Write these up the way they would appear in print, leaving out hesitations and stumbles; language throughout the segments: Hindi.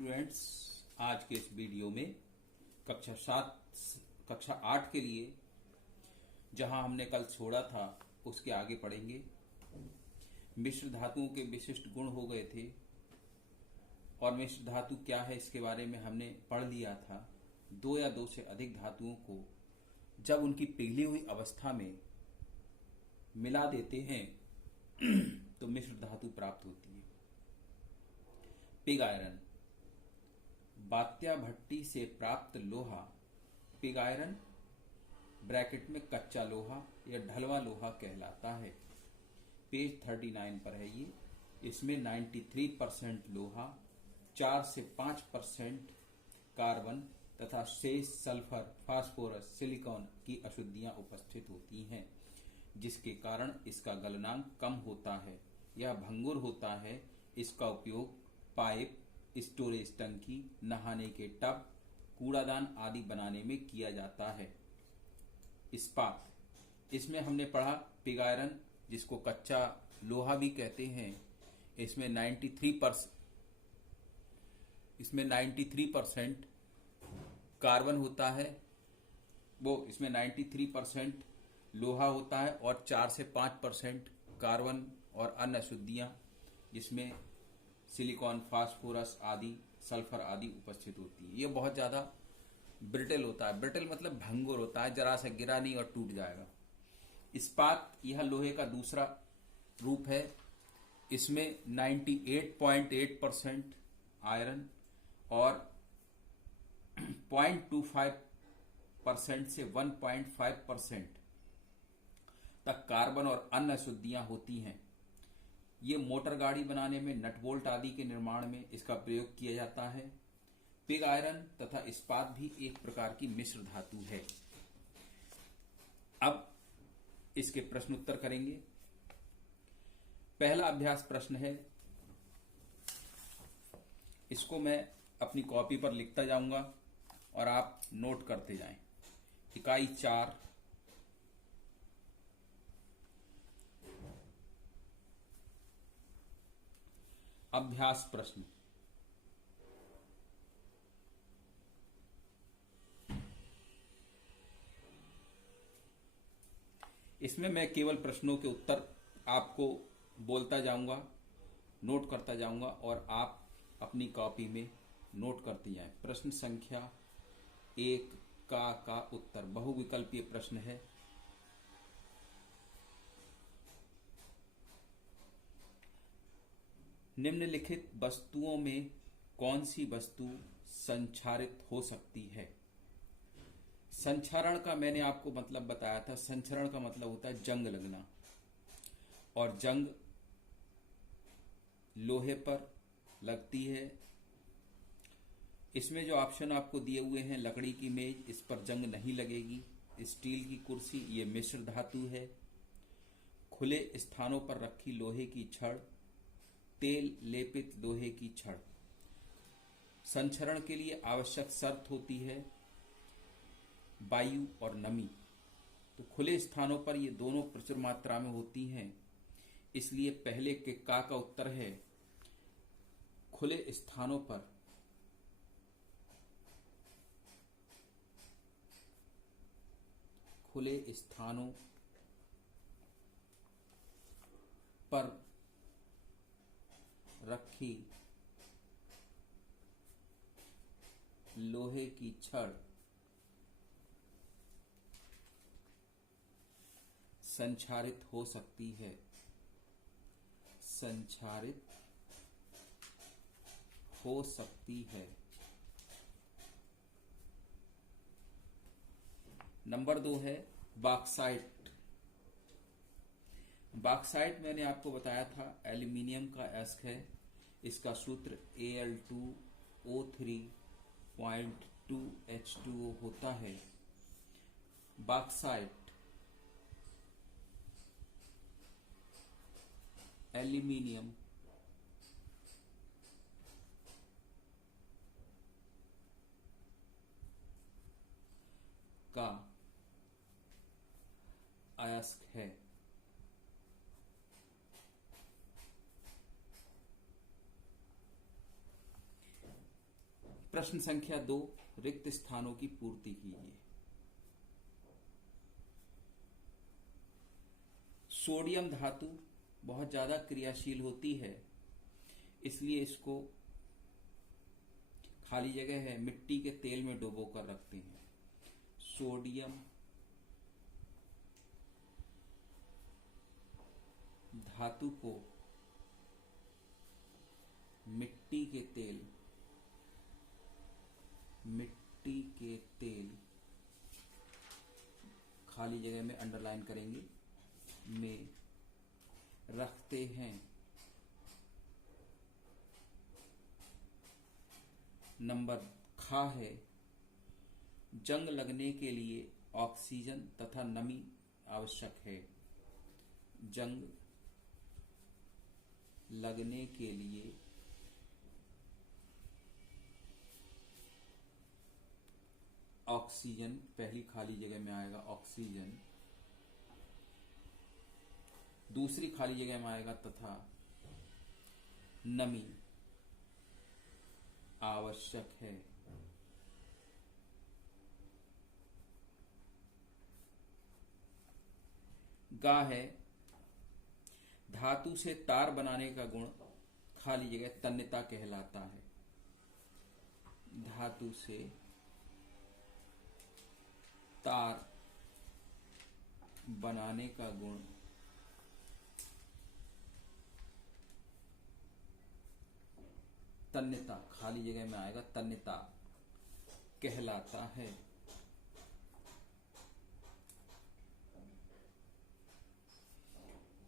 स्टूडेंट्स, आज के इस वीडियो में कक्षा 8 के लिए जहां हमने कल छोड़ा था उसके आगे पढ़ेंगे। मिश्र धातुओं के विशिष्ट गुण हो गए थे और मिश्र धातु क्या है इसके बारे में हमने पढ़ लिया था। दो या दो से अधिक धातुओं को जब उनकी पिघली हुई अवस्था में मिला देते हैं तो मिश्र धातु प्राप्त होती है। पिग आयरन, बात्या भट्टी से प्राप्त लोहा पिग आयरन ब्रैकेट में कच्चा लोहा या ढलवा लोहा कहलाता है। पेज 39 पर है ये। इसमें 93% लोहा, 4 से 5% कार्बन तथा शेष सल्फर, फास्फोरस, सिलिकॉन की अशुद्धियां उपस्थित होती हैं, जिसके कारण इसका गलनांक कम होता है या भंगुर होता है। इसका उपयोग पाइप, स्टोरेज टंकी, नहाने के टब, कूड़ादान आदि बनाने में किया जाता है। इस्पात, इसमें हमने पढ़ा पिग आयरन जिसको कच्चा लोहा भी कहते हैं। इसमें 93% कार्बन होता है, इसमें 93% लोहा होता है और 4 से 5% कार्बन और अन्य अशुद्धियां जिसमें सिलिकॉन, फास्फोरस आदि, सल्फर आदि उपस्थित होती है। ये बहुत ज्यादा ब्रिटल होता है। ब्रिटल मतलब भंगुर होता है, जरा सा गिरा नहीं और टूट जाएगा। इस्पात, यह लोहे का दूसरा रूप है। इसमें 98.8% आयरन और 0.25% से 1.5% तक कार्बन और अन्य अशुद्धियां होती हैं। ये मोटर गाड़ी बनाने में, नट बोल्ट आदि के निर्माण में इसका प्रयोग किया जाता है। पिग आयरन तथा इस्पात भी एक प्रकार की मिश्र धातु है। अब इसके प्रश्न उत्तर करेंगे। पहला अभ्यास प्रश्न है, इसको मैं अपनी कॉपी पर लिखता जाऊंगा और आप नोट करते जाएं। इकाई 4, अभ्यास प्रश्न। इसमें मैं केवल प्रश्नों के उत्तर आपको बोलता जाऊंगा, नोट करता जाऊंगा और आप अपनी कॉपी में नोट करते जाएं। प्रश्न संख्या 1 का उत्तर बहुविकल्पीय प्रश्न है। निम्नलिखित वस्तुओं में कौन सी वस्तु संक्षारित हो सकती है? संक्षारण का मैंने आपको मतलब बताया था। संक्षारण का मतलब होता है जंग लगना, और जंग लोहे पर लगती है। इसमें जो ऑप्शन आपको दिए हुए हैं, लकड़ी की मेज, इस पर जंग नहीं लगेगी। स्टील की कुर्सी, ये मिश्र धातु है। खुले स्थानों पर रखी लोहे की छड़, तेल लेपित लोहे की छड़। संक्षारण के लिए आवश्यक शर्त होती है वायु और नमी। तो खुले स्थानों पर ये दोनों प्रचुर मात्रा में होती हैं, इसलिए पहले के का उत्तर है खुले स्थानों पर रखी लोहे की छड़ संक्षारित हो सकती है। संक्षारित हो सकती है। नंबर 2 है बॉक्साइट। बॉक्साइट मैंने आपको बताया था एल्यूमिनियम का अयस्क है। इसका सूत्र Al2O3.2H2O होता है। बॉक्साइट एल्यूमिनियम का अयस्क है। प्रश्न संख्या 2, रिक्त स्थानों की पूर्ति कीजिए। सोडियम धातु बहुत ज्यादा क्रियाशील होती है, इसलिए इसको खाली जगह है मिट्टी के तेल में डुबो कर रखते हैं। सोडियम धातु को मिट्टी के तेल खाली जगह में अंडरलाइन करेंगे में रखते हैं। नंबर खा है, जंग लगने के लिए ऑक्सीजन तथा नमी आवश्यक है। जंग लगने के लिए ऑक्सीजन पहली खाली जगह में आएगा ऑक्सीजन, दूसरी खाली जगह में आएगा तथा नमी आवश्यक है। गा है, धातु से तार बनाने का गुण खाली जगह तन्यता कहलाता है। धातु से तार बनाने का गुण तन्यता, खाली जगह में आएगा तन्यता कहलाता है।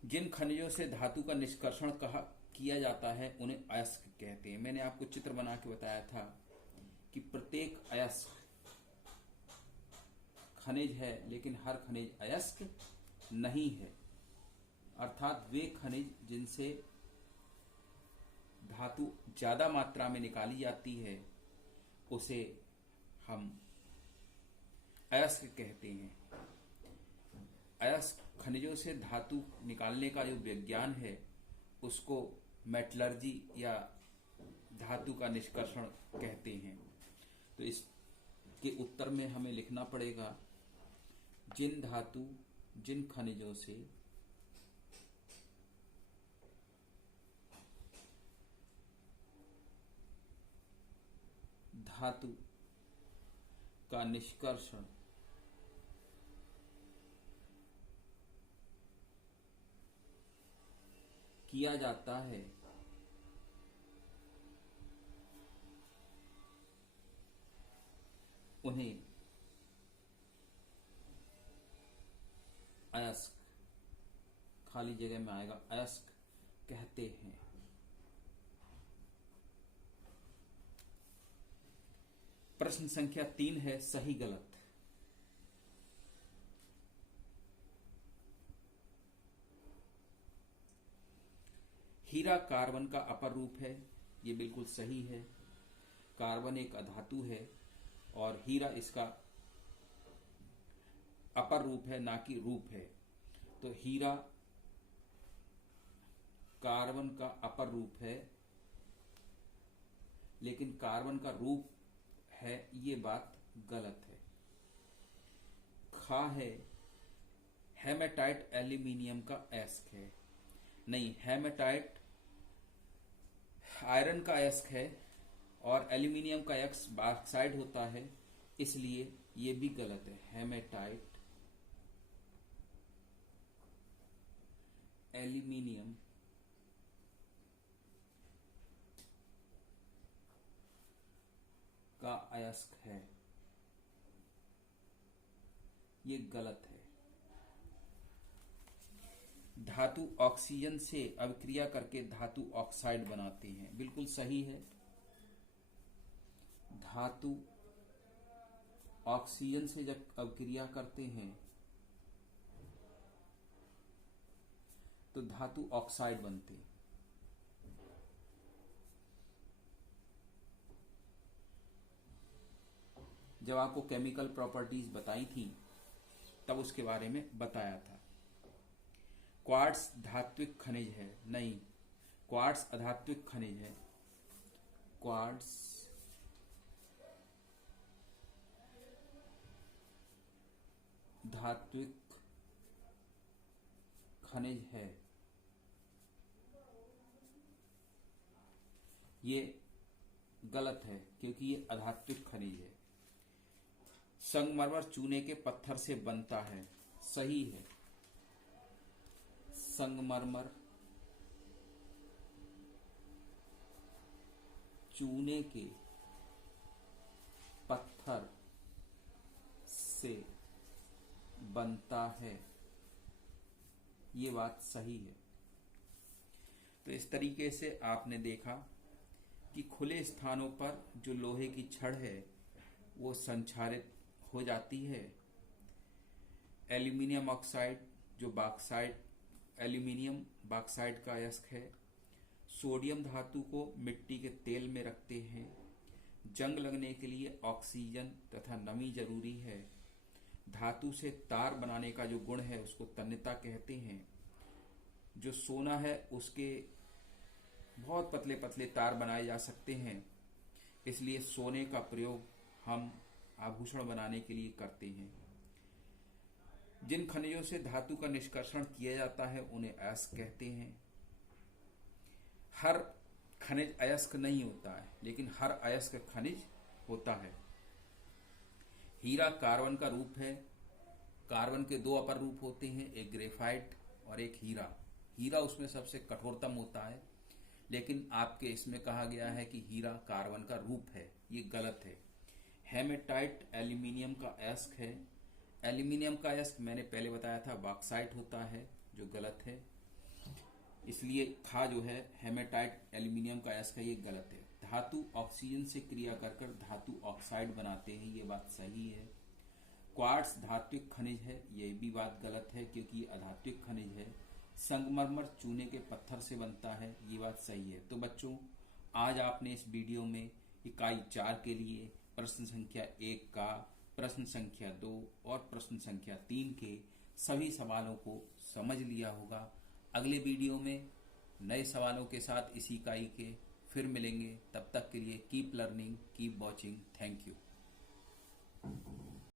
जिन खनिजों से धातु का निष्कर्षण किया जाता है उन्हें अयस्क कहते हैं। मैंने आपको चित्र बना के बताया था कि प्रत्येक अयस्क खनिज है, लेकिन हर खनिज अयस्क नहीं है। अर्थात वे खनिज जिनसे धातु ज्यादा मात्रा में निकाली जाती है उसे हम अयस्क कहते हैं। अयस्क खनिजों से धातु निकालने का जो विज्ञान है उसको मेटलर्जी या धातु का निष्कर्षण कहते हैं। तो इसके उत्तर में हमें लिखना पड़ेगा, जिन खनिजों से धातु का निष्कर्षण किया जाता है उन्हें अयस्क, खाली जगह में आएगा अयस्क कहते हैं। प्रश्न संख्या 3 है, सही गलत। हीरा कार्बन का अपर रूप है, ये बिल्कुल सही है। कार्बन एक अधातु है और हीरा इसका अपर रूप है, ना कि रूप है। तो हीरा कार्बन का अपर रूप है, लेकिन कार्बन का रूप है, ये बात गलत है। खा है, हेमेटाइट एल्यूमिनियम का अयस्क है। नहीं, हेमेटाइट आयरन का अयस्क है और एल्यूमिनियम का अयस्क ऑक्साइड होता है, इसलिए ये भी गलत है। हेमेटाइट एल्यूमिनियम का अयस्क है, ये गलत है। धातु ऑक्सीजन से अभिक्रिया करके धातु ऑक्साइड बनाते हैं, बिल्कुल सही है। धातु ऑक्सीजन से जब अभिक्रिया करते हैं तो धातु ऑक्साइड बनते हैं। जब आपको केमिकल प्रॉपर्टीज बताई थी तब उसके बारे में बताया था। क्वार्ट्ज धात्विक खनिज है, नहीं, क्वार्ट्ज अधात्विक खनिज है। क्वार्ट्ज धात्विक खनिज है, ये गलत है क्योंकि ये अधात्विक खनिज है। संगमरमर चूने के पत्थर से बनता है, सही है। संगमरमर चूने के पत्थर से बनता है, ये बात सही है। तो इस तरीके से आपने देखा कि खुले स्थानों पर जो लोहे की छड़ है वो संक्षारित हो जाती है। एल्यूमिनियम ऑक्साइड जो बॉक्साइट, एल्यूमिनियम बॉक्साइट का अयस्क है। सोडियम धातु को मिट्टी के तेल में रखते हैं। जंग लगने के लिए ऑक्सीजन तथा नमी जरूरी है। धातु से तार बनाने का जो गुण है उसको तन्यता कहते हैं। जो सोना है उसके बहुत पतले पतले तार बनाए जा सकते हैं, इसलिए सोने का प्रयोग हम आभूषण बनाने के लिए करते हैं। जिन खनिजों से धातु का निष्कर्षण किया जाता है उन्हें अयस्क कहते हैं। हर खनिज अयस्क नहीं होता है, लेकिन हर अयस्क खनिज होता है। हीरा कार्बन का रूप है। कार्बन के दो अपर रूप होते हैं, एक ग्रेफाइट और एक हीरा। हीरा उसमें सबसे कठोरतम होता है, लेकिन आपके इसमें कहा गया है कि हीरा कार्बन का रूप है, ये गलत है। हेमेटाइट एल्यूमिनियम का अयस्क है। एल्यूमिनियम का अयस्क मैंने पहले बताया था बॉक्साइट होता है, जो गलत है। इसलिए खा जो है हेमेटाइट एल्यूमिनियम का अयस्क है, ये गलत है। धातु ऑक्सीजन से क्रिया कर धातु ऑक्साइड बनाते हैं, ये बात सही है। क्वार्ट्ज धात्विक खनिज है, ये भी बात गलत है क्योंकि ये अधात्विक खनिज है। संगमरमर चूने के पत्थर से बनता है, ये बात सही है। तो बच्चों, आज आपने इस वीडियो में इकाई 4 के लिए प्रश्न संख्या 1 का, प्रश्न संख्या 2 और प्रश्न संख्या 3 के सभी सवालों को समझ लिया होगा। अगले वीडियो में नए सवालों के साथ इसी इकाई के फिर मिलेंगे। तब तक के लिए keep learning, keep watching. Thank you.